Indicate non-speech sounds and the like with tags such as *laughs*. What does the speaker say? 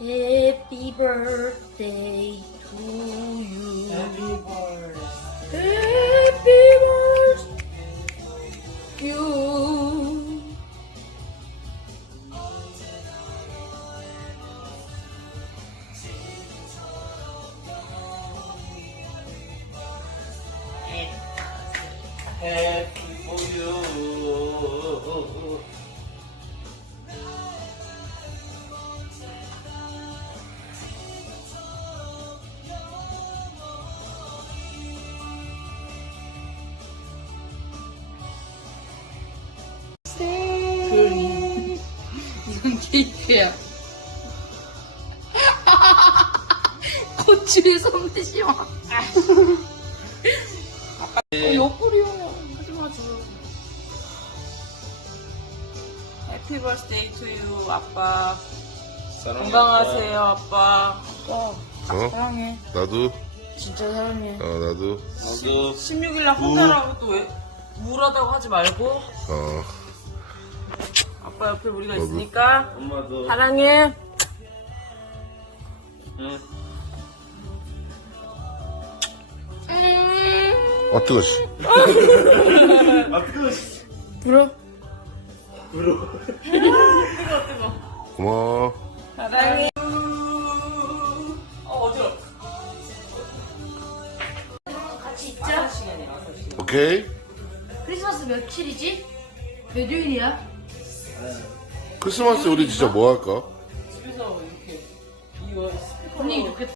Happy birthday to you. Happy birthday. Happy birthday you. Happy for you. 이건 케이크야. 고추에 손대지 마. 어, 옆구리요. 하지 마, 지금. 해피 버스데이 투유 아빠 사랑해, 건강하세요 아빠 오빠, 어? 사랑해. 나도? 진짜 사랑해. 어, 나도. 아빠. 나도 16일날 혼자라고 또 왜 우울하다고 하지 말고 어, 아빠 옆에 우리가 너도. 있으니까 엄마도 사랑해 응. 아, 뜨거, 씨. 아 뜨거 불어? 불어 *laughs* 고마워. 사랑해 어 어지러 같이 있자. 시간이야 6시 오케이? 크리스마스 며칠이지? 몇 요일이야? 크리스마스 우리 진짜 뭐 할까? 집에서 이렇게 이거 스피커로 분위기 좋겠다.